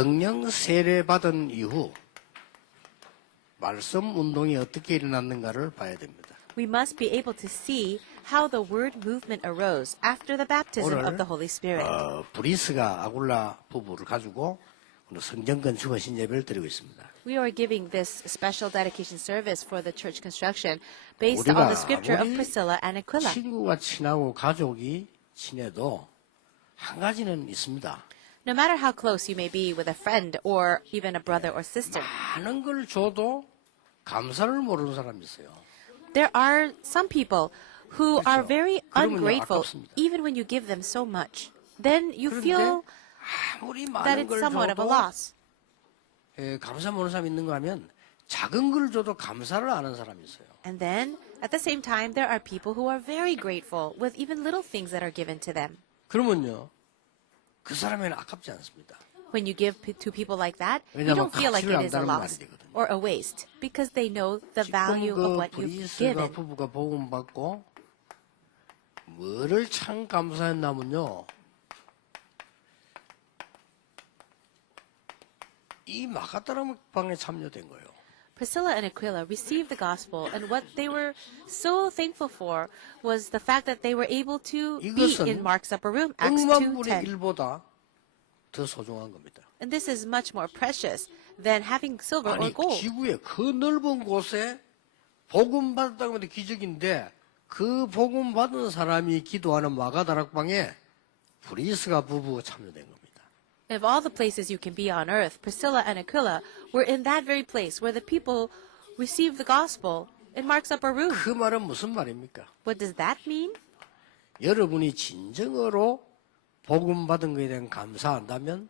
성령 세례 받은 이후 말씀 운동이 어떻게 일어났는가를 봐야 됩니다. We must be able to see how the word movement arose after the baptism of 오늘 the Holy Spirit. 브리스가 아굴라 부부를 가지고 오늘 성전 건축 신예배를 드리고 있습니다. We are giving this special dedication service for the church construction based on the scripture of Priscilla and Aquila. 친구가 친하고 가족이 친해도 한 가지는 있습니다. No matter how close you may be with a friend or even a brother or sister, 많은 걸 줘도 감사를 모르는 사람이 있어요. there are some people who are very 그러면요, ungrateful 아깝습니다. even when you give them so much. Then you feel 아무리 that 많은 it's 걸 somewhat of a 줘도 loss. 감사 모르는 사람이 있는가 하면 작은 걸 줘도 감사를 안 하는 사람이 있어요. And then, at the same time, there are people who are very grateful with even little things that are given to them. 그러면요, 그 사람에는 아깝지 않습니다. When you give to people like that, you 왜냐하면 don't feel like 가치를 it is a 안다는 말이 loss 되거든요. or a waste because they know the value of 지금 what 그 you've 브리스가 given. 부부가 복음 받고 뭐를 참 감사했냐면요, 이 마가다락방에 참여된 거예요. Priscilla and Aquila received the gospel, and what they were so thankful for was the fact that they were able to be 이것은 in Mark's upper room, Acts 억만분의 2:10. 일보다 더 소중한 겁니다. And this is much more precious than having silver or 아니, gold. 지구의 그 넓은 곳에 복음 받았다고 하면 기적인데 그 복음 받은 사람이 기도하는 마가다락방에 브리스가 부부 참여된 겁니다. Of all the places you can be on earth, Priscilla and Aquila were in that very place where the people received the gospel in Mark's upper room. 그 말은 무슨 말입니까? What does that mean? 여러분이 진정으로 복음 받은 것에 대한 감사한다면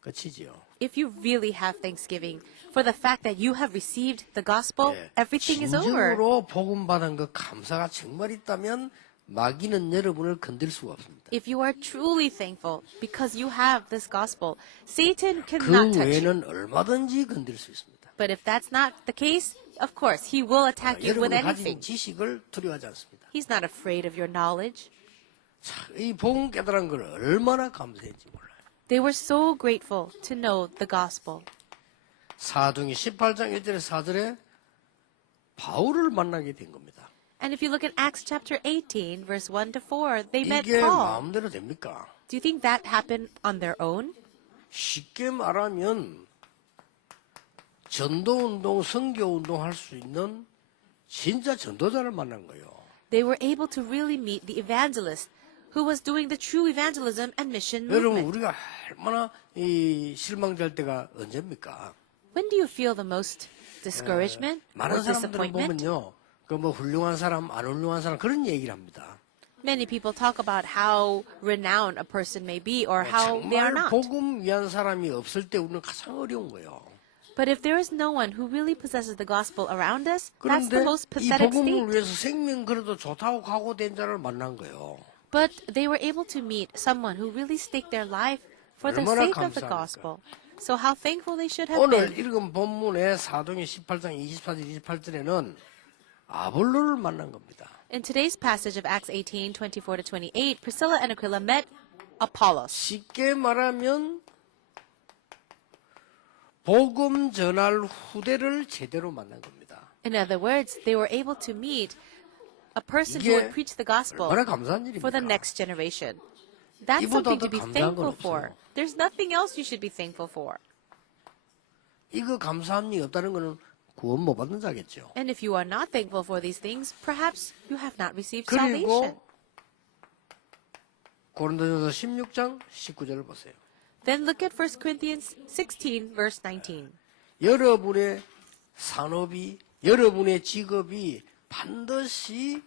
끝이지요. If you really have thanksgiving for the fact that you have received the gospel, everything is over. 진정으로 복음 받은 그 감사가 정말 있다면 마귀는 여러분을 건들 수가 없습니다. If you are truly thankful because you have this gospel, Satan 그 cannot touch you. 외에는 얼마든지 건들 수 있습니다. But if that's not the case, of course, he will attack you with 여러분이 가진 anything. 지식을 두려워하지 않습니다. He's not afraid of your knowledge. 자, 이 복음 깨달은 걸 얼마나 감사했는지 몰라요. They were so grateful to know the gospel. 사도행전 18장 1절에 4절에 바울을 만나게 된 겁니다. And if you look at Acts chapter 18, verse 1 to 4, they met 이게 Paul. 마음대로 됩니까? Do you think that happened on their own? 쉽게 말하면 전도운동, 선교운동 할 수 있는 진짜 전도자를 만난 거예요. They were able to really meet the evangelist who was doing the true evangelism and mission 여러분, movement. 우리가 얼마나 이 실망될 때가 언제입니까? When do you feel the most discouragement or 많은 사람들을 disappointment? 보면요, 그 뭐 훌륭한 사람, 안 훌륭한 사람 그런 얘기를 합니다. Many people talk about how renowned a person may be or how they are 정말 not. 복음 위한 사람이 없을 때 우리는 가장 어려운 거예요. But if there is no one who really possesses the gospel around us, that's the 그런데 most 이 pathetic 복음을 state. 위해서 생명 그래도 좋다고 각오된 자를 만난 거예요. But they were able to meet someone who really staked their life for the 얼마나 sake of the 감사합니까? gospel. So how thankful they should have 오늘 been. 읽은 본문의 사도행전 18장 24절 28절에는 아볼로를 만난 겁니다. In today's passage of Acts 18, 24 to 28, Priscilla and Aquila met Apollos. 쉽게 말하면 복음 전할 후대를 제대로 만난 겁니다. In other words, they were able to meet a person 이게 who would preach the gospel 얼마나 감사한 for the 일입니까? next generation. That's 이보다 something 더 to be 감사한 건 thankful for. 없어요. There's nothing else you should be thankful for. 이거 감사함이 없다는 것은 구원 못 받는 자겠죠. And if you are not thankful for these things, perhaps you have not received 그리고 salvation. 고린도전서 16장 19절을 보세요. Then look at 1 Corinthians 16, verse 19. 여러분의 산업이, 여러분의 직업이 반드시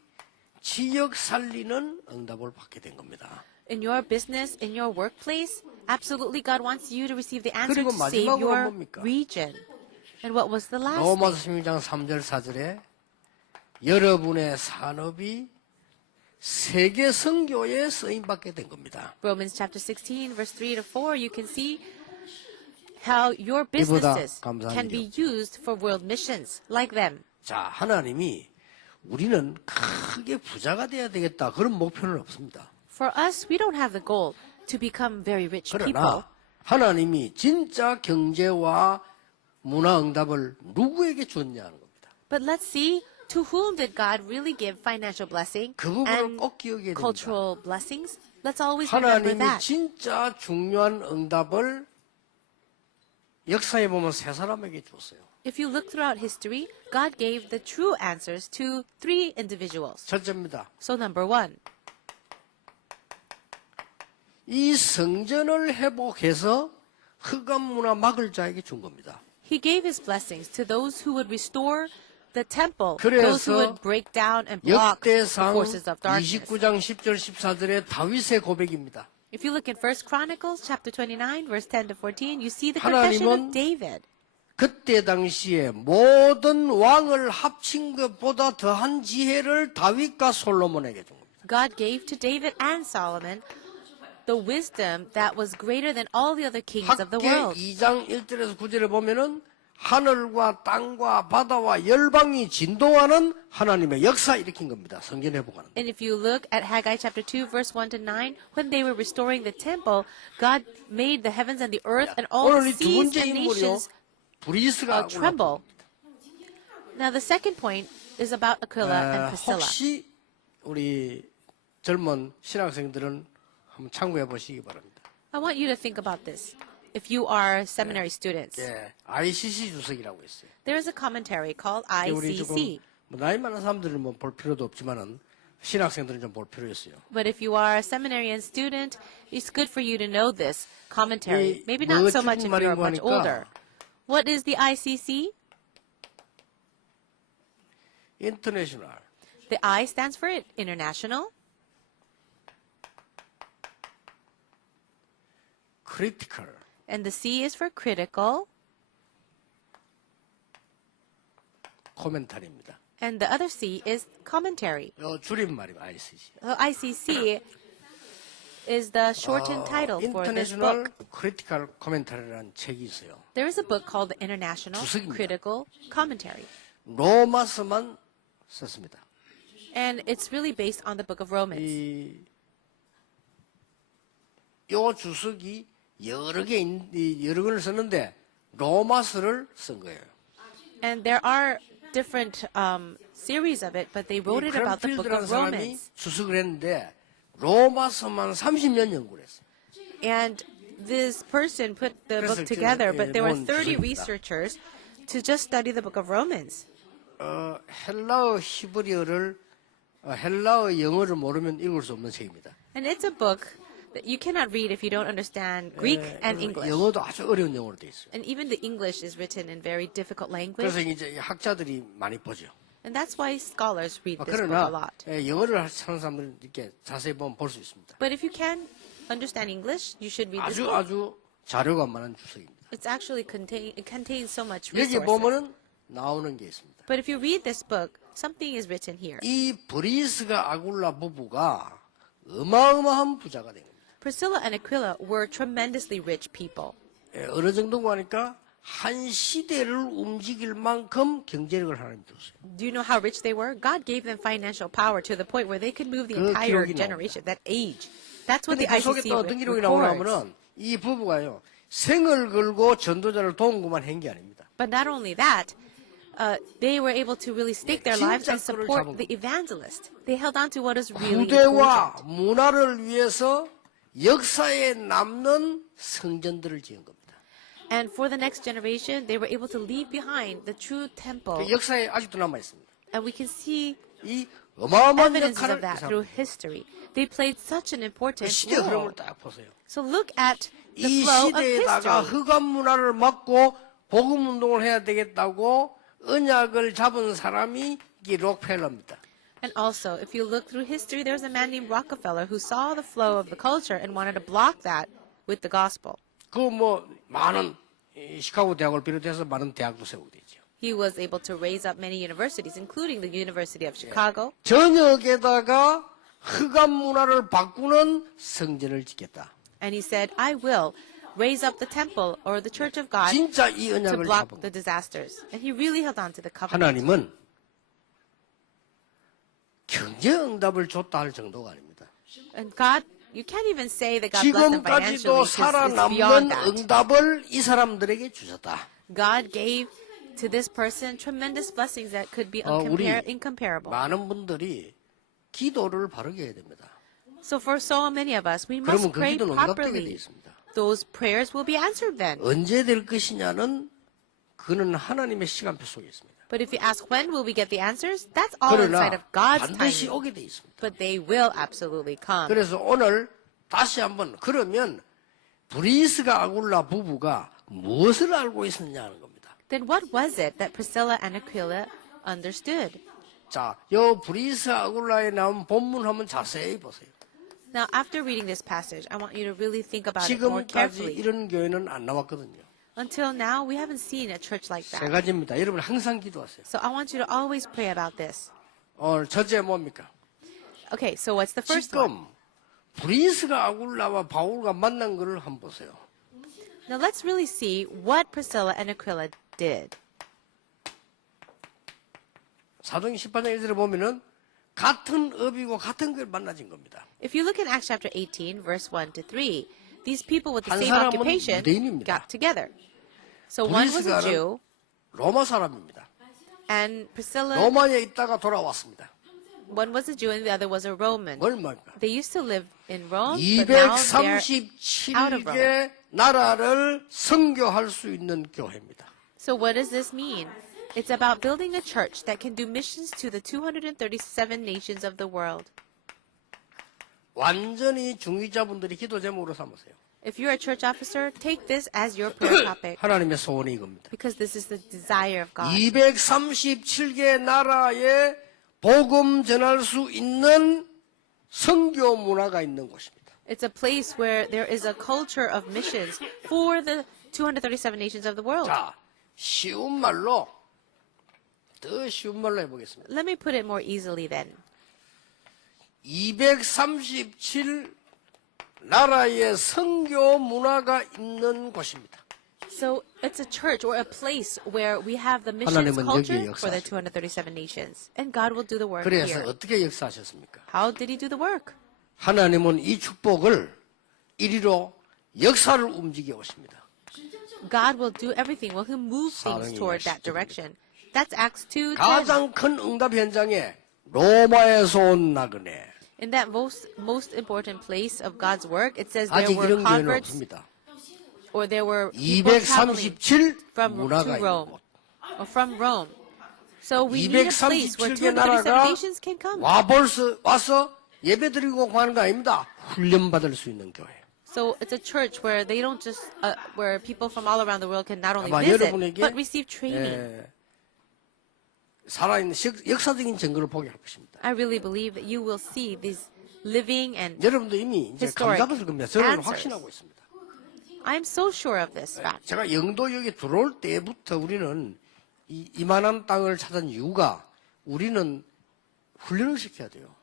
지역 살리는 응답을 받게 된 겁니다. In your business, in your workplace, absolutely God wants you to receive the answer 그리고 to save 마지막으로 your 뭡니까? region. And what was the last 로마서 thing? 16장 3절 4절에 여러분의 산업이 세계 선교에 쓰임 받게 된 겁니다. Romans chapter 16, verse 3 to 4, you can see how your 이보다 businesses 감사한 can 일이 be used for world missions like them. 자, 하나님이 우리는 크게 부자가 돼야 되겠다. 그런 목표는 없습니다. For us, we don't have the goal to become very rich people. 그러나 하나님이 진짜 경제와 문화 응답을 누구에게 줬냐 하는 겁니다. But let's see, to whom did God really give financial blessing 그 부분을 and 꼭 기억해야 됩니다. cultural blessings? Let's always remember 하나님이 that. 진짜 중요한 응답을 역사에 보면 세 사람에게 줬어요. If you look throughout history, God gave the true answers to 3 individuals. 첫째입니다. So number 1, 이 성전을 회복해서 흑암 문화 막을 자에게 준 겁니다. He gave his blessings to those who would restore the temple, those 그래서 who would break down and block the 역대상 forces of darkness. 29장 10절 14절의 다윗의 고백입니다. If you look in 1 Chronicles chapter 29, verse 10 to 14, you see the confession 하나님은 of David. 그때 당시에 모든 왕을 합친 것보다 더한 지혜를 다윗과 솔로몬에게 준 겁니다. God gave to David and Solomon the wisdom that was greater than all the other kings of the 학계 world. 2장 1절에서 9절에 보면은 하늘과 땅과 바다와 열방이 진동하는 하나님의 역사 일으킨 겁니다. 성전 회복하는. And if you look at Haggai chapter 2, verse 1 to 9, when they were restoring the temple, God made the heavens and the earth and all 오늘 the 이 두 seas 번째 and 인물이요. nations 브리스가 tremble. Now the second point is about Aquila and Priscilla. 혹시 우리 젊은 신학생들은 한번 참고해 보시기 바랍니다. I want you to think about this. If you are seminary students, 예, ICC 주석이라고 있어요. there is a commentary called 우리 조금 ICC. 뭐 나이 많은 사람들은 뭐 볼 필요도 없지만은 신학생들은 좀 볼 필요 있어요. But if you are a seminarian student, it's good for you to know this commentary. 이 Maybe not so 멋진 much if you're 말이고 much 하니까 older. What is the ICC? 인터내셔널. The I stands for international, 크리티컬. and the C is for critical, 코멘터리입니다. and the other C is commentary. 줄임말입니다. ICC. So ICC is the shortened title for this 인터내셔널 book. 크리티컬 코멘터리라는 책이 있어요. There is a book called the International 주석입니다. Critical Commentary. 로마서만 썼습니다. And it's really based on the book of Romans. 요 주석이 여러 권을 썼는데 로마서를 쓴 거예요. And there are different series of it, but they wrote it about the book 크랜필드라는 of 사람이 Romans. 주석을 했는데 로마서만 30년 연구를 했어요. And this person put the book 그래서 together, but there were 모은 30 주석입니다. researchers to just study the book of Romans. 헬라어 히브리어를 헬라어 영어를 모르면 읽을 수 없는 책입니다. And it's a book that you cannot read if you don't understand Greek and English. 영어도 아주 어려운 영어로 돼 있어요. And even the English is written in very difficult language. 그래서 이제 학자들이 많이 보죠. And that's why scholars read this book a 그러나 lot. 영어를 하는 사람들은 이렇게 자세히 보면 볼 수 있습니다. But if you can understand English, you should read this book. 아주 자료가 많은 주석입니다. It's actually it contains so much 여기 resources. 보면은 나오는 게 있습니다. But if you read this book, something is written here. 이 브리스가 아굴라 부부가 어마어마한 부자가 된 겁니다. Priscilla and Aquila were tremendously rich people. 어느 정도가 하니까 한 시대를 움직일 만큼 경제력을 하나님 줬어요. Do you know how rich they were? God gave them financial power to the point where they could move the 그 entire 기록이 generation, that age. That's what 근데 the 그 속에 ICC 또 어떤 기록이 records. 나오냐면은 이 부부가요 생을 걸고 전도자를 도운 것만 한 게 아닙니다. But not only that, they were able to really stake their lives and 진짜 끈을 support 잡은 the evangelist. They held on to what is really important. 후대와 문화를 위해서 역사에 남는 성전들을 지은 겁니다. And for the next generation, they were able to leave behind the true temple. 그 역사에 아직도 남아 있습니다. And we can see 이 어마어마한 evidences 역할을 of that through history. They played such an important 시대 흐름을 role. 딱 보세요. So look at the 이 flow of 시대에다가 history. 흑암 문화를 막고 복음 운동을 해야 되겠다고 언약을 잡은 사람이 이 록펠러입니다. And also, if you look through history, there's a man named Rockefeller who saw the flow of the culture and wanted to block that with the gospel. 그 뭐 많은 시카고 대학을 비롯해서 많은 대학도 세우게 되죠. He was able to raise up many universities, including the University of Chicago. 전역에다가 흑암 문화를 바꾸는 성전을 짓겠다. And he said, I will raise up the temple or the church of God 진짜 이 to 언약을 block 잡은 the disasters. And he really held on to the covenant. 하나님은 경제 응답을 줬다 할 정도가 아닙니다. And God You can't even say that God blessed them financially 지금까지도 because it's beyond 살아남는 that. 응답을 이 사람들에게 주셨다. God gave to this person tremendous blessings that could be 우리 incomparable. 많은 분들이 기도를 바르게 해야 됩니다. So for so many of us, we 그러면 must 그 pray 기도는 응답되게 돼 properly. 있습니다. Those prayers will be answered then. 언제 될 것이냐는 그는 하나님의 시간표 속에 있습니다. But if you ask when will we get the answers, that's all inside 그러나 of God's 반드시 timing. 오게 돼 있습니다. But they will absolutely come. 그래서 오늘 다시 한번 그러면 브리스가 아굴라 부부가 무엇을 알고 있었냐 하는 겁니다. Then what was it that Priscilla and Aquila understood? 자, 요 브리스 아굴라에 나온 본문 한번 자세히 보세요. Now, after reading this passage, I want you to really think about it more 지금까지 carefully. 이런 교회는 안 나왔거든요. Until now, we haven't seen a church like 세 that. 가지입니다. 여러분 항상 기도하세요. So I want you to always pray about this. 오늘 첫째 뭡니까? Okay, so what's the first one? 지금 브리스가 아굴라와 바울과 만난 것을 한번 보세요. Now let's really see what Priscilla and Aquila did. 사도행 18장 1절에 보면은 같은 업이고 같은 걸 만나진 겁니다. If you look in Acts chapter 18, verse 1 to 3, these people with the 한 same 사람은 occupation 유대인입니다. got together. So one was a 브리스가는 Jew, 로마 사람입니다. and Priscilla, 로마에 있다가 돌아왔습니다. one was a Jew and the other was a Roman. 뭘 말까? They used to live in Rome, but now they're out of Rome. 237개 나라를 선교할 수 있는 교회입니다. So what does this mean? It's about building a church that can do missions to the 237 nations of the world. 완전히 중위자분들이 기도 제목으로 삼으세요. If you're a church officer, take this as your prayer topic 하나님의 소원이 이겁니다. because this is the desire of God. 237개 나라에 복음 전할 수 있는 선교 문화가 있는 곳입니다. It's a place where there is a culture of missions for the 237 nations of the world. 자, 쉬운 말로 더 쉬운 말로 해보겠습니다. Let me put it more easily then. 237 나라의 선교 문화가 있는 곳입니다. So it's a church or a place where we have the missions 하나님은 culture 여기에 for the 역사하십니다. 237 nations. And God will do the work 그래서 here. 어떻게 역사하셨습니까? How did he do the work? 하나님은 이 축복을 이리로 역사를 움직여 오십니다. God will do everything. Will he move things 사랑이 toward that 역사적입니다. direction? That's Acts 2:10. 가장 큰 응답 현장에 로마에서 온 나그네. In that most important place of God's work, it says there 아직 were 이런 교회는 converts 없습니다. or there were people traveling 237 from 문화가 to 있는 Rome 곳. or from Rome. So we need a place where 237개 237 나라가 nations can come. 와서 예배드리고 가는 거 아닙니다. 훈련받을 수 있는 교회. So it's a church where they don't just where people from all around the world can not only 아마 visit 여러분에게 but receive training. 살아있는 역사적인 증거를 보게 할 것입니다. I really believe that you will see these living and 여러분도 이미 이제 Historic 감잡을 겁니다. 저는 answers. 확신하고 있습니다. I'm so sure of this fact. 제가 영도 여기 들어올 때부터 우리는 이만한 땅을 찾은 이유가 우리는 훈련을 시켜야 돼요.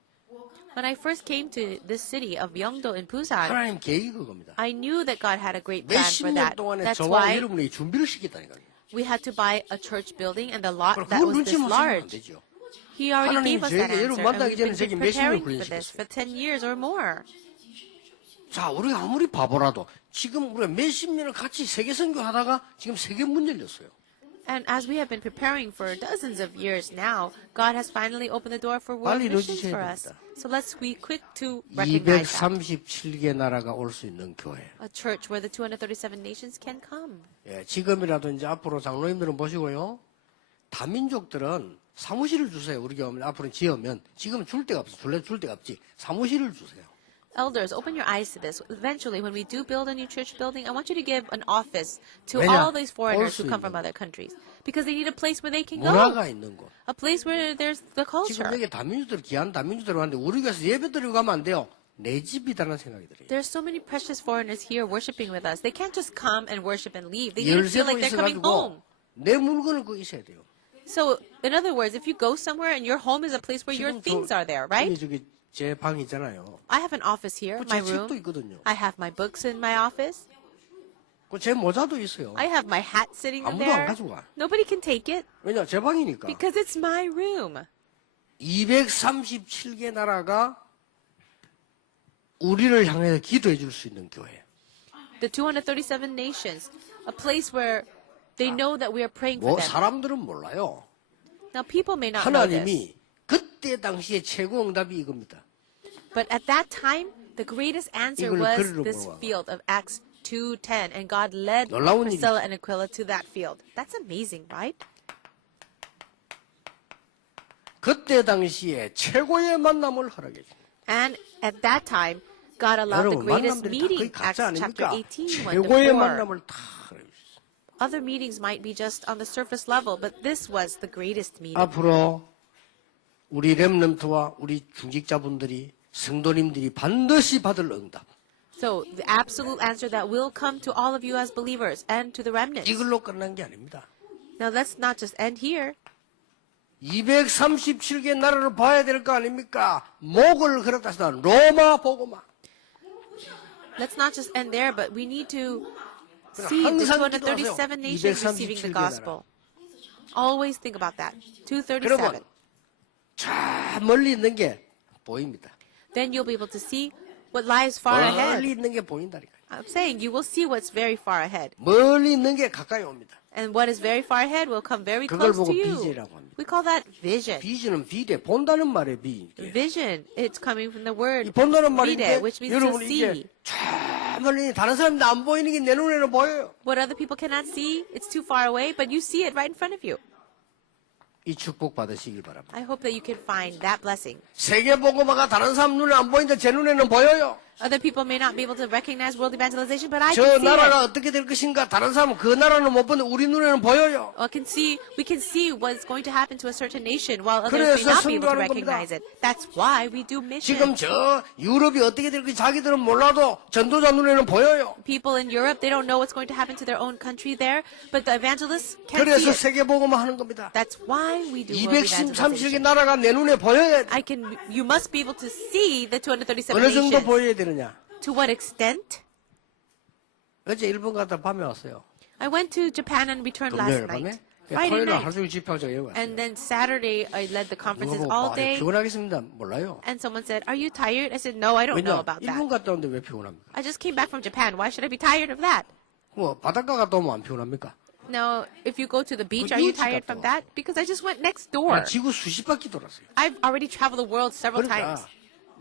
When I first came to this city of Yeongdo in Busan, 하나님 계획이 그겁니다. I knew that God had a great plan 몇십 for 년 that. 동안에 That's 저와 why 여러분에게 준비를 시켰다니까요. we had to buy a church building and the lot 그럼 that 그걸 was 눈치 this 못 채면 안 large. 되죠. He already 하나님이 gave us that 저에게 여러분 answer, and 만나기 we've 전에 been 저에게 몇십 preparing 년을 for this 훈련시켰어요. for 10 years or more. 자, 우리가 아무리 바보라도 지금 우리가 몇십 년을 같이 세계 선교하다가 지금 세계 문 열렸어요. And as we have been preparing for dozens of years now, God has finally opened the door for world 빨리 missions 놓치셔야 for us. 됩니다. So let's be quick to recognize that. 237개 나라가 올 수 있는 교회. A church where the 237 nations can come. 예, 지금이라도 이제 앞으로 장로님들은 보시고요. 다민족들은 사무실을 주세요. 우리 교회 앞으로 지으면 지금 줄 데가 없어. 줄 데가 없지. 사무실을 주세요. Elders, open your eyes to this. Eventually, when we do build a new church building, I want you to give an office to 왜냐? all these foreigners 올 who 수 come from 있는 other countries. Because they need a place where they can go. 문화가 있는 곳. A place where there's the 지금 culture. 여기 다민족들 귀한 다민족들 왔는데 우리 교회에서 예배 드리고 가면 안 돼요. 내 집이다라는 생각이 들어요. There's so many precious foreigners here worshiping with us. They can't just come and worship and leave. They need to feel 열쇠도 like they're coming 있어가지고 home. 내 물건을 거기 있어야 돼요. So, in other words, if you go somewhere and your home is a place where your 지금 things are there, right? 저기 제 방 있잖아요. I have an office here, my 제 책도 room. 있거든요. I have my books in my office. 제 모자도 있어요. I have my hat sitting in 아무도 안 there. 가져가. Nobody can take it 왜냐 제 방이니까. because it's my room. 237개 나라가 우리를 향해서 기도해 줄 수 있는 교회. The 237 nations, a place where they know that we are praying for 뭐 them. 사람들은 몰라요. Now, people may not know this, 하나님이 그때 당시에 최고 응답이 이겁니다. but at that time, the greatest answer 이걸 was 그리로 this 보러 field of Acts 2:10, and God led 놀라운 Priscilla and Aquila to that field. That's amazing, right? 그때 당시에 최고의 만남을 허락해 줍니다. And at that time, God allowed the 여러분 greatest 만남들이 다 meeting, 거의 가짜 Acts chapter 아닙니까? 18, 1 to 최고의 4. 만남을 다 허락해 줍니다. Other meetings might be just on the surface level, but this was the greatest meeting. 앞으로 우리 렘넌트와 우리 중직자분들이 성도님들이 반드시 받을 응답. So the absolute answer that will come to all of you as believers and to the remnants. 이걸로 끝난 게 아닙니다. Now let's not just end here. 237개 나라를 봐야 될 거 아닙니까? 목을 걸었다 해서 로마 복음화. Let's not just end there, but we need to see the 항상 237 nations receiving the 237개 나라. gospel. Always think about that. 237. 그러면 저 멀리 있는 게 보입니다. Then you'll be able to see what lies far ahead. 멀리 있는 게 보인다니까. I'm saying you will see what's very far ahead. 멀리 있는 게 가까이 옵니다. And what is very far ahead will come very 그걸 close 보고 to you. 비제라고 합니다. We call that vision. 비전은 비대 본다는 말에 비. Vision. It's coming from the word 이 본다는 vide, 말인데 which means to 여러분 see. 이제 저 멀리 다른 사람들 안 보이는 게 내 눈에는 보여요. What other people cannot see, it's too far away, but you see it right in front of you. 이 축복 받으시길 바랍니다. I hope that you can find that blessing. 세계 복음화가 다른 사람 눈에 안 보이는데 제 눈에는 보여요. Other people may not be able to recognize world evangelization, but I 저 can see 나라가 it. 어떻게 될 것인가 다른 사람은 그 나라는 못 보는데 우리 눈에는 보여요. We can see what's going to happen to a certain nation while others may 그래서 not be able to 선교하는 recognize it. That's why we do mission. 지금 저 유럽이 어떻게 될 건지 자기들은 몰라도 전도자 눈에는 보여요. People in Europe, they don't know what's going to happen to their own country there, but the evangelists can see 그래서 it. 세계 복음화 하는 겁니다. That's why we do world 237개 evangelization. 나라가 내 눈에 보여야 돼. You must be able to see the 237 어느 정도 nations. 보여야 되느냐. To what extent? 어제 일본 갔다 밤에 왔어요. I went to Japan and returned last 금요일 밤에. night. Friday 토요일 날 night. 하루 종일 집회하고 저기 왔어요. And then Saturday, I led the 누가 conferences 보고 all day. 피곤하겠습니다. 몰라요. And someone said, "Are you tired?" I said, "No, I don't know 왜냐? about 일본 that. 갔다 오는데 왜 피곤합니까? I just came back from Japan. Why should I be tired of that?" 뭐 바닷가 갔다 오면 안 피곤합니까? Now, if you go to the beach, 그 are you 비우치 tired 갔다 from 와. that? Because I just went next door. 지구 수십 바퀴 돌았어요. I've already traveled the world several 그러니까 times.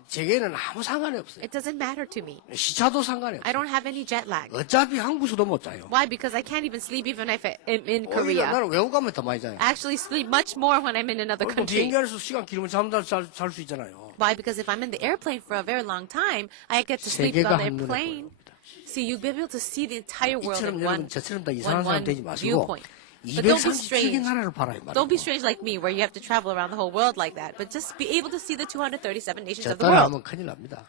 제게는 아무 상관이 없어요. It doesn't matter to me. 시차도 상관이 I 없어요. don't have any jet lag. 어차피 한국에서도 못 자요. Why? Because I can't even sleep even if I'm in 오히려 Korea. 나는 외국 가면 더 많이 자요. I actually sleep much more when I'm in another 그리고 country. 비행기 안에서 시간 길면 잘 수 있잖아요. Why? Because if I'm in the airplane for a very long time, I get to sleep 세계가 on the 한눈에 airplane. 보입니다. See, you'll be able to see the entire world 이처럼 in 여러분 저처럼 다 이상한 사람 되지 마시고 viewpoint. But don't be 237개 strange. 나라를 봐라 이 Don't be 말이에요. strange like me, where you have to travel around the whole world like that. But just be able to see the 237 nations 저 of the 따라 world. 하면 큰일 납니다.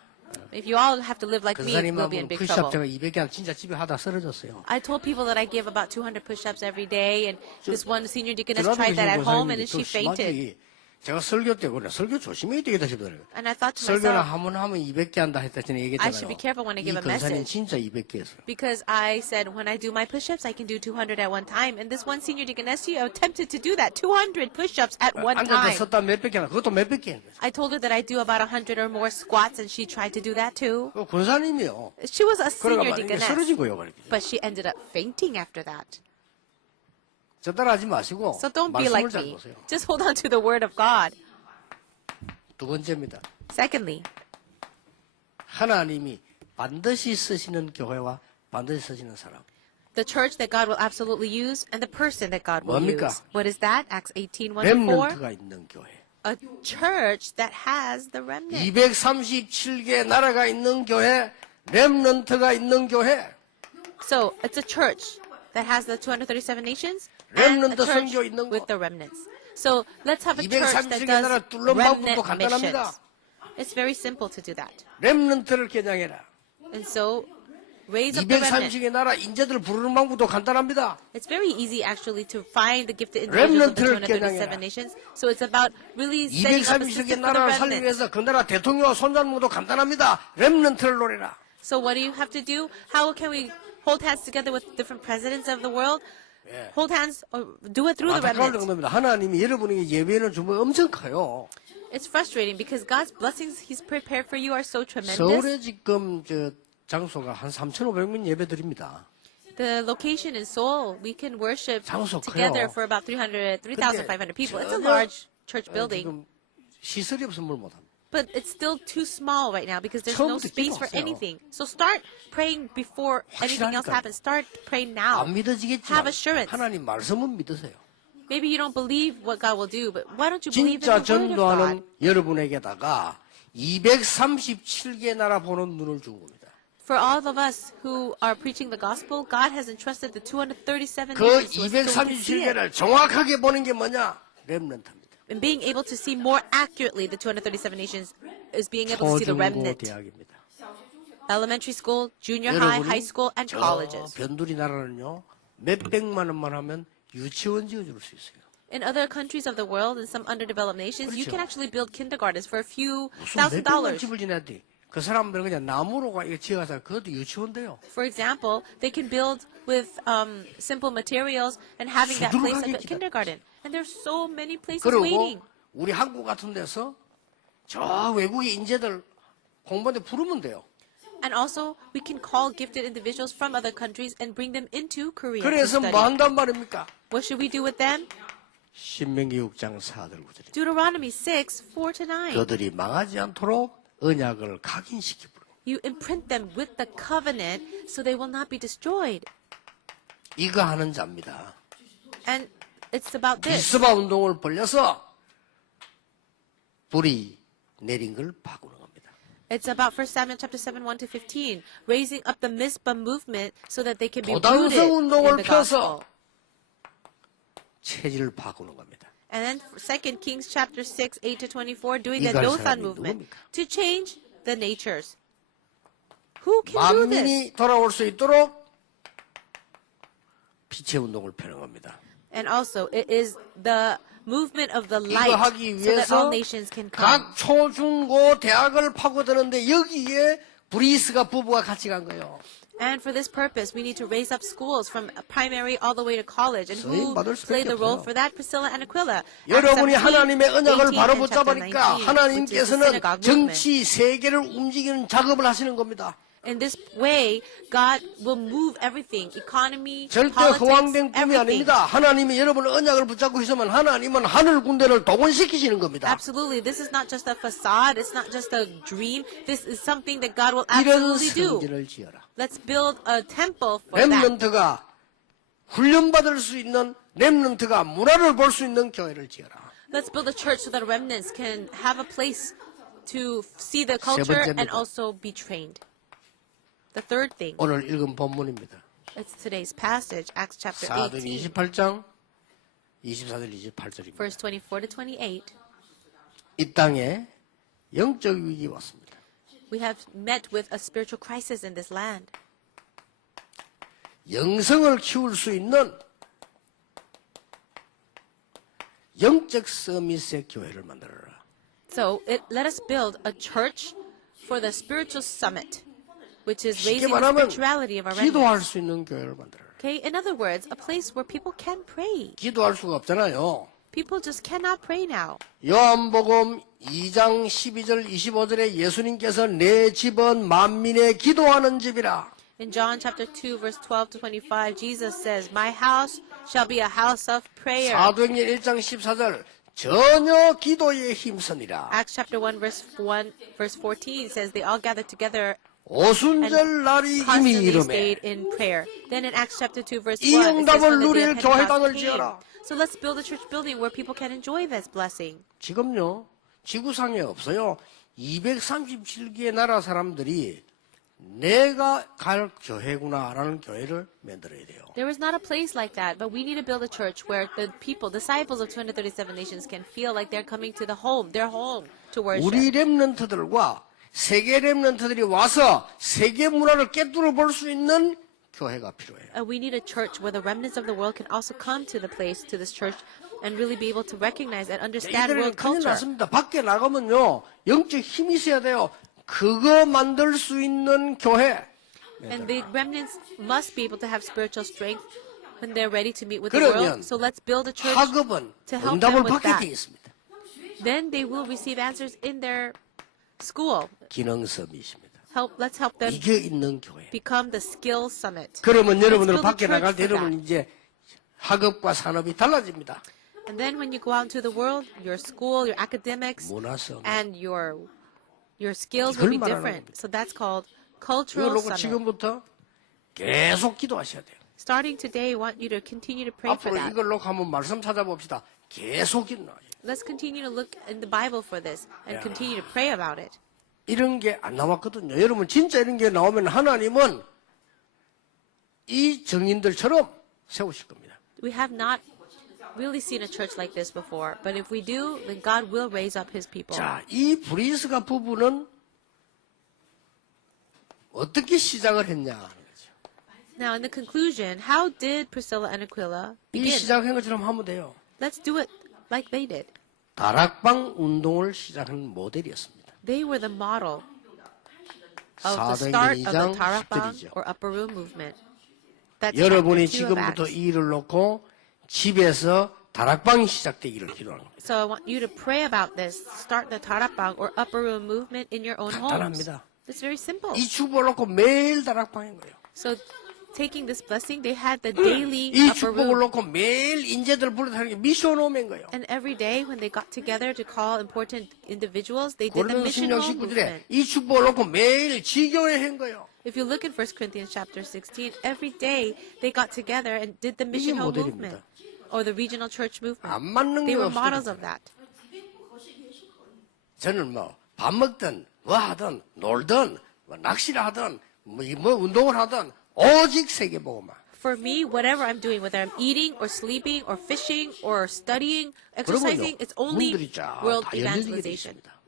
If you all have to live like 그 me, we'll be in 사람하고 big 푸시업 trouble. 제가 200개 한 진짜 집에 하다 쓰러졌어요. I told people that I give about 200 push-ups every day, and this one senior deaconess 전라도 tried that 계신 at home, and 권사님이 then she 또 fainted. 심하게 제가 설교 때 그래 설교 조심해야 되겠다 싶더라고요. And I thought to 설교는 myself, 하면 200개 한다 했다 전에 I 얘기했잖아요. should be careful when I 이 give a 권사님 message. 진짜 200개 했어요. because I said when I do my push-ups, I can do 200 at one time. And this one senior deaconess, she attempted to do that, 200 push-ups at one 앉아서 time. 섰다 몇백 개 하나 그것도 몇백 개 했어요. I told her that I do about 100 or more squats, and she tried to do that too. 그 권사님이요. She was a 그러가 senior 이게 쓰러진 deaconess, 거예요. 말이죠. but she ended up fainting after that. 저 따라 하지 마시고 So don't be 말씀을 like 잘 me. 보세요. Just hold on to the word of God. 두 번째입니다. Secondly, 하나님이 반드시 쓰시는 교회와 반드시 쓰시는 사람. the church that God will absolutely use and the person that God will 뭡니까? use. What is that? Acts 18:1-4. 렘넌트가 있는 교회. A church that has the remnant. 237개 나라가 있는 교회, 렘넌트가 있는 교회. So it's a church that has the 237 nations and a 렘넌트 church 선교 있는 with 거. the remnants. So let's have a church that 237개 나라 does 뚫는 remnant 방법도 간단합니다. missions. It's very simple to do that. 렘넌트를 겨냥해라. And so raise up the remnant. 230개 나라 인재들 부르는 방법도 간단합니다. It's very easy actually to find the gifted individuals of the remnant를 237 겨냥해라. nations. So it's about really setting up a 230개 system for the 나라를 살리기 remnant. 위해서 그 나라 대통령과 손잡는 것도 간단합니다. 렘넌트를 노래라. So what do you have to do? How can we hold hands together with different presidents of the world? hold hands or do it through the 안타까울 remnant. 정도입니다. 하나님이 여러분에게 예배는 준비가 엄청 커요. It's frustrating because God's blessings He's prepared for you are so tremendous. 서울에 지금 저 장소가 한 3,500명 예배드립니다. The location in Seoul, we can worship 장소 together 커요. for about 3,500 people. It's a 전혀, large church building, 지금 시설이 없으면 뭘 못합니다. but it's still too small right now because there's no 처음부터 space for 기도하세요. anything. So start praying before anything else 확실하니까요. happens. Start praying now. 안 믿어지겠지만 Have assurance. 하나님 말씀은 믿으세요. Maybe you don't believe what God will do, but why don't you believe in 진짜 the word of God? 전도하는 여러분에게다가 237개 나라 보는 눈을 준 겁니다. For all of us who are preaching the gospel, God has entrusted the 237 그 nations to us so we can see it. 237개를 정확하게 보는 게 뭐냐? 렘넌트입니다. And being able to see more accurately the 237 nations is being able to see the 초중고 remnant. 대학입니다. Elementary school, junior high, 여러분이 high school, and 저 colleges. 변두리 나라는요 몇백만 원만 하면 유치원 지어줄 수 있어요. In other countries of the world, in some underdeveloped nations, you 그렇죠. can actually build kindergartens for a few 무슨 thousand 몇백만 dollars. 집을 지내야 돼. 그 사람들은 그냥 나무로가 이거 지어서 그것도 유치원 돼요. For example, they can build with simple materials and having that place like a 수두룩하게 kindergarten. And there's so many places 그리고 waiting. 우리 한국 같은 데서 저 외국의 인재들 공부하는데 부르면 돼요. And also, we can call gifted individuals from other countries and bring them into Korea to 그래서 study. 뭐 한단 말입니까? What should we do with them? 신명기 6장 4절 9절입니다. Deuteronomy 6, 4-9. 그들이 망하지 않도록 언약을 각인시키고 You imprint them with the covenant so they will not be destroyed. 이거 하는 자입니다. And it's about this. 미스바 운동을 벌려서 불이 내린 걸 바꾸는 겁니다. It's about 1 Samuel chapter 7, 1-15, raising up the Mizpah movement so that they can be 도당성 rooted in 운동을 the gospel. 펴서 체질을 바꾸는 겁니다. And then 2 Kings chapter 6, 8-24, doing the 이거 할 Dothan 사람이 movement 누굽니까? to change the natures. Who can do this? 만민이 돌아올 수 있도록 빛의 운동을 펴는 겁니다. And also, it is the movement of the 이거 light 하기 so that all 위해서 nations can come. 각 초중고 대학을 파고드는데 여기에 브리스가 부부가 같이 간 거예요. And for this purpose, we need to raise up schools from primary all the way to college. And who 받을 수밖에 played the role 없어요. for that? Priscilla and Aquila. Acts 여러분이 17, 하나님의 언약을 18, 바로 and chapter 붙잡으니까 19, which is the 하나님께서는 synagogue movement. 정치 세계를 움직이는 작업을 하시는 겁니다. In this way, God will move everything, economy, 절대 politics, 허황된 꿈이 everything. 아닙니다. 하나님이 여러분의 언약을 붙잡고 있으면 하나님은 하늘 군대를 동원시키시는 겁니다. Absolutely. This is not just a facade. It's not just a dream. This is something that God will 이런 absolutely do. 성전을 지어라. Let's build a temple for that. 렘넌트가 훈련받을 수 있는 렘넌트가 문화를 볼 수 있는 교회를 지어라. Let's build a church so that remnants can have a place to see the culture and 번째입니다. also be trained. The third thing, 오늘 읽은 본문입니다. it's today's passage, Acts chapter 사도행 18, 28장 24절 28절입니다. verse 24-28. 이 땅에 영적 위기 왔습니다. We have met with a spiritual crisis in this land. 영성을 키울 수 있는 영적 서밋의 교회를 만들어라. So let us build a church for the spiritual summit, which is 쉽게 raising the 말하면 spirituality of our 기도할 remnants. 수 있는 교회를 만들어라. Okay, in other words, a place where people can pray. 기도할 수가 없잖아요. People just cannot pray now. 요한복음 2장 12절 25절에 예수님께서 내 집은 만민의 기도하는 집이라. In John chapter 2, verse 12-25, Jesus says, My house shall be a house of prayer. 사도행전 1장 14절 전혀 기도에 힘쓰니라. Acts chapter 1, verse 14 says, They all gathered together 오순절 날이 이미 constantly 이름에 stayed in prayer. Then in Acts chapter 2, verse 이 1, it says, 응답을 When the day 누릴 of 교회당을 Pentecost came. 지어라. So let's build a church building where people can enjoy this blessing. 지금요 지구상에 없어요. 237개의 나라 사람들이 내가 갈 교회구나라는 교회를 만들어야 돼요. There is not a place like that, but we need to build a church where the people, disciples of 237 nations, can feel like they're coming to the home, their home, to worship. 우리 렘넌트들과 세계 렘넌트들이 와서 세계 문화를 깨뚫어 볼 수 있는 교회가 필요해요. And we need a church where the remnants of the world can also come to the place, to this church, and really be able to recognize and understand 이들은 world 큰일 culture. 났습니다. 밖에 나가면요 영적 힘이 있어야 돼요. 그거 만들 수 있는 교회. And the remnants must be able to have spiritual strength when they're ready to meet with the 그러면 world. So let's build a church. 학업은 to help 응답을 them with 받게 that. 되어 있습니다. Then they will receive answers in their school. 기능섬이십니다. Let's help them 이게 있는 교회. become the skill summit. 그러면 Let's 여러분들 build a 밖에 church 나갈 때 for 여러분 that. 이제 학업과 산업이 달라집니다. And then when you go out into the world, your school, your academics, 문화성. and your skills will be 이걸 말하는 different. 겁니다. So that's called 이걸 cultural 놓고 summit. 지금부터 계속 기도하셔야 돼요. Starting today, I want you to continue to pray for 앞으로 that. 이걸 놓고 한번 말씀 찾아봅시다. 계속 기도하셔야 돼요. Let's continue to look in the Bible for this and continue to pray about it. 이런 게 안 나왔거든요. 여러분 진짜 이런 게 나오면 하나님은 이 정인들처럼 세우실 겁니다. We have not really seen a church like this before, but if we do, then God will raise up His people. 자, 이 브리스가 부부는 어떻게 시작을 했냐 하는 거죠. Now, in the conclusion, how did Priscilla and Aquila 이 begin? 시작한 것처럼 하면 돼요. Let's do it like they did. 다락방 운동을 시작한 모델이었습니다. They were the model of the 사도행전 start of the 2장 Tarakbang 10절이죠. or Upper Room movement. That's 여러분이 chapter 2 of 지금부터 Acts. 이 일을 놓고 집에서 다락방이 시작되기를 기도하는 겁니다. So I want you to pray about this. Start the Tarakbang or Upper Room movement in your own homes. 간단합니다. It's very simple. 이 축복을 놓고 매일 다락방인 거예요. So taking this blessing, they had the daily 이 Upper 축복을 Room. 놓고 매일 인재들 불러다니는 게 미션 홈인 거예요. And every day when they got together to call important individuals, they did the 고린도 mission 16, home 19절에 movement. 이 축복을 놓고 매일 지교회 한 거예요. If you look in 1 Corinthians chapter 16, every day they got together and did the mission home 모델입니다. movement or the regional church movement. 안 맞는 They 게 were 없어요. models of that. 저는 뭐 밥 먹든 뭐 하든 놀든 뭐 낚시를 하든 뭐 운동을 하든 오직 세계복음만. For me, whatever I'm doing, whether I'm eating or sleeping or fishing or studying, exercising, 그러면요 it's only 문들이 쫙 world 다 열리게 돼 evangelization. 있습니다.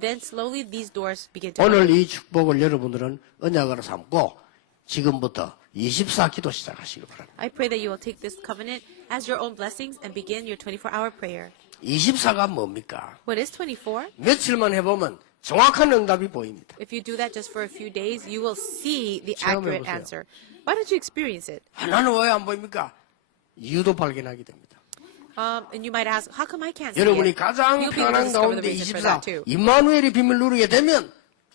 Then slowly these doors begin to 오늘 open. 이 축복을 여러분들은 언약으로 삼고 지금부터 24기도 시작하시기 바랍니다. I pray that you will take this covenant as your own blessings and begin your 24-hour prayer. 24가 뭡니까? What is 24? 며칠만 해보면 정확한 응답이 보입니다. If you do that just for a few days, you will see the 체험해 accurate 보세요. answer. Why don't you experience it? 하나는 왜 안 보입니까? 이유도 발견하게 됩니다. And you might ask, how come I can't see 여러분이 it? 가장 You'll be able to 편안한 discover the 가운데 reason for 24 that too. 임마누엘의 비밀 누리게 되면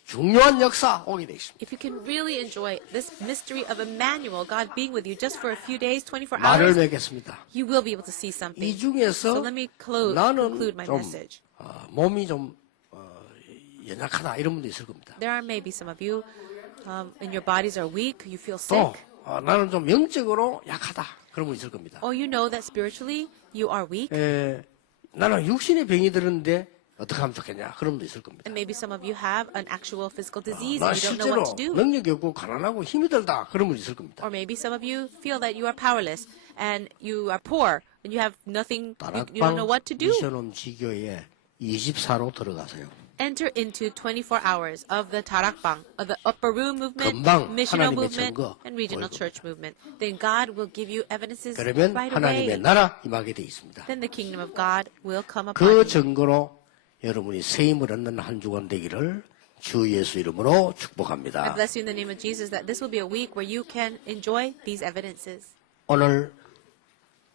중요한 역사 오게 돼 있습니다. If you can really enjoy this mystery of Emmanuel, God being with you just for a few days, 24 말을 hours, 맺겠습니다. you will be able to see something. 이 중에서 So let me conclude 나는 my 좀 message. 몸이 좀 연약하다 이런 분도 있을 겁니다. There are maybe some of you, and your bodies are weak, you feel 또 sick, 나는 좀 영적으로 약하다 그런 분 있을 겁니다. or you know that spiritually you are weak, 나는 육신의 병이 들었는데 어떻게 하면 좋겠냐 그런 분도 있을 겁니다. and maybe some of you have an actual physical disease 나 and you don't know 실제로 what to do. 능력이 없고 가난하고 힘이 들다 그런 분 있을 겁니다. Or maybe some of you feel that you are powerless and you are poor and you have nothing, you don't know 다락방 what to do. 미션홈 지교에 24로 들어가세요. Enter into 24 hours of the Tarakbang, of the Upper Room movement, 금방 missional 하나님의 movement, 증거 and regional 보일 church movement. Then God will give you evidences 그러면 right 하나님의 away. 나라 임하게 돼 있습니다. Then the kingdom of God will come upon 그 you. 증거로 여러분이 세임을 얻는 한 주간 되기를 주 예수 이름으로 I 축복합니다. bless you in the name of Jesus that this will be a week where you can enjoy these evidences. 오늘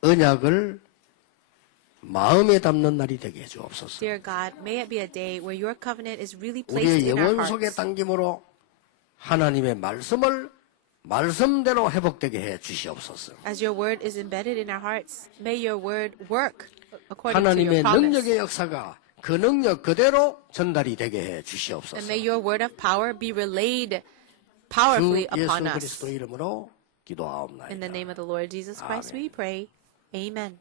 언약을 마음에 담는 날이 되게 해주옵소서. Dear God, may it be a day where your covenant is really 우리의 placed in our 영혼 속에 hearts. 당김으로 하나님의 말씀을 말씀대로 회복되게 해 주시옵소서. As your word is embedded in our hearts, may your word work according to 하나님의 your promise. 능력의 역사가 그 능력 그대로 전달이 되게 해 And 주시옵소서. may your word of power be relayed 주 powerfully 예수 upon us. 그리스도 이름으로 In the 기도하옵나이다. name of the Lord Jesus Christ, Amen. we pray. Amen.